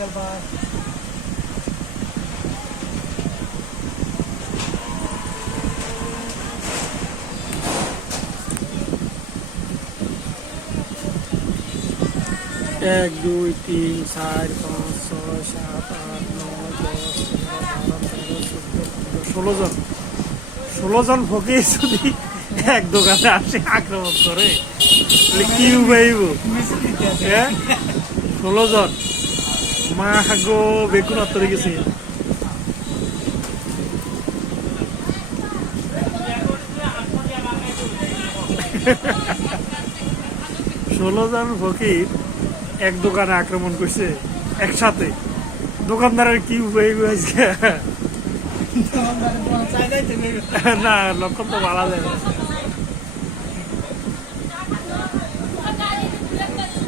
এক দুই তিন চার পাঁচ ছয় সাত আট নয় 10 11 12 13 14 15 16 জন ফকির যদি এক দোকানে আসে আক্রমণ করে কি উবাইব? 16 জন মা গো বেগুন আত্মরে গেছে। ষোলো জন ফকির এক দোকানে আক্রমণ করছে একসাথে। দোকানদারের কি উপায় আজকে? না লক্ষণ তো ভালো যায়।